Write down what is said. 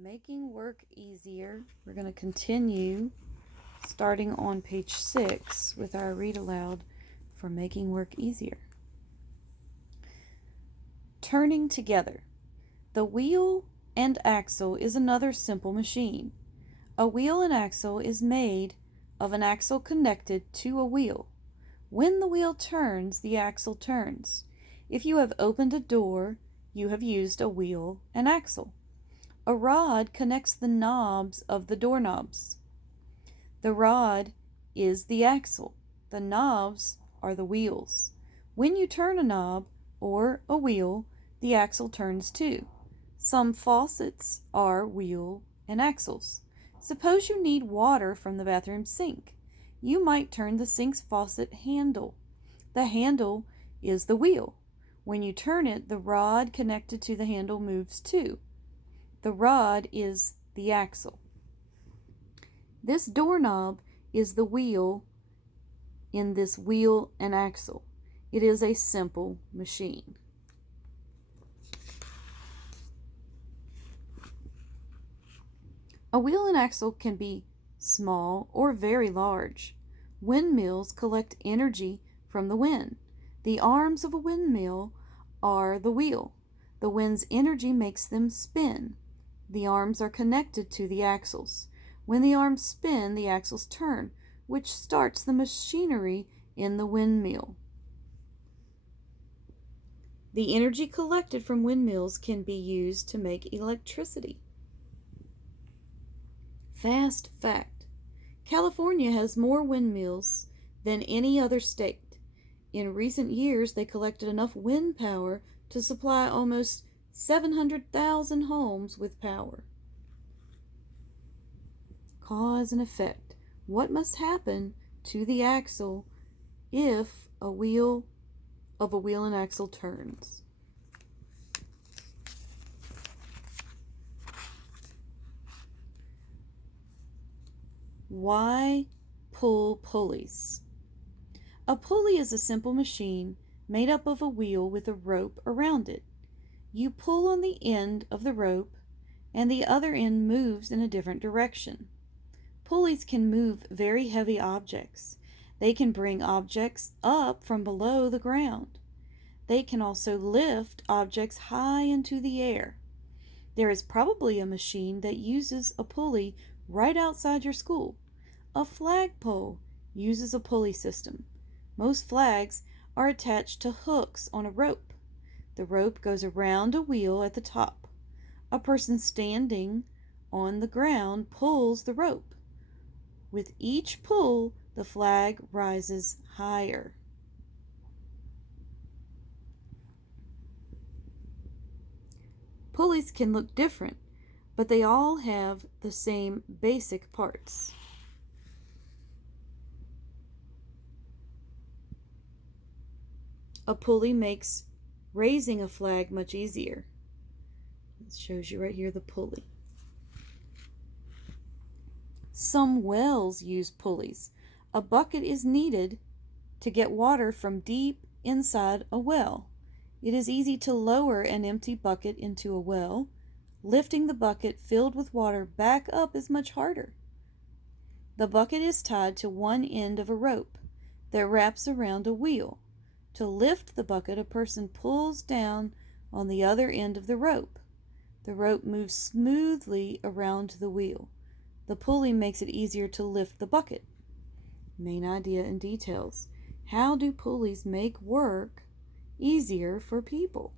Making work easier. We're going to continue starting on page 6 with our read aloud for making work easier. Turning together. The wheel and axle is another simple machine. A wheel and axle is made of an axle connected to a wheel. When the wheel turns, the axle turns. If you have opened a door, you have used a wheel and axle. A rod connects the knobs of the doorknobs. The rod is the axle. The knobs are the wheels. When you turn a knob or a wheel, the axle turns too. Some faucets are wheel and axles. Suppose you need water from the bathroom sink. You might turn the sink's faucet handle. The handle is the wheel. When you turn it, the rod connected to the handle moves too. The rod is the axle. This doorknob is the wheel in this wheel and axle. It is a simple machine. A wheel and axle can be small or very large. Windmills collect energy from the wind. The arms of a windmill are the wheel. The wind's energy makes them spin. The arms are connected to the axles. When the arms spin, the axles turn, which starts the machinery in the windmill. The energy collected from windmills can be used to make electricity. Fast fact: California has more windmills than any other state. In recent years, they collected enough wind power to supply almost 700,000 homes with power. Cause and effect. What must happen to the axle if a wheel and axle turns? Why pull pulleys? A pulley is a simple machine made up of a wheel with a rope around it. You pull on the end of the rope, and the other end moves in a different direction. Pulleys can move very heavy objects. They can bring objects up from below the ground. They can also lift objects high into the air. There is probably a machine that uses a pulley right outside your school. A flagpole uses a pulley system. Most flags are attached to hooks on a rope. The rope goes around a wheel at the top. A person standing on the ground pulls the rope. With each pull, the flag rises higher. Pulleys can look different, but they all have the same basic parts. A pulley makes raising a flag much easier. It shows you right here the pulley. Some wells use pulleys. A bucket is needed to get water from deep inside a well. It is easy to lower an empty bucket into a well. Lifting the bucket filled with water back up is much harder. The bucket is tied to one end of a rope that wraps around a wheel. To lift the bucket, a person pulls down on the other end of the rope. The rope moves smoothly around the wheel. The pulley makes it easier to lift the bucket. Main idea and details. How do pulleys make work easier for people?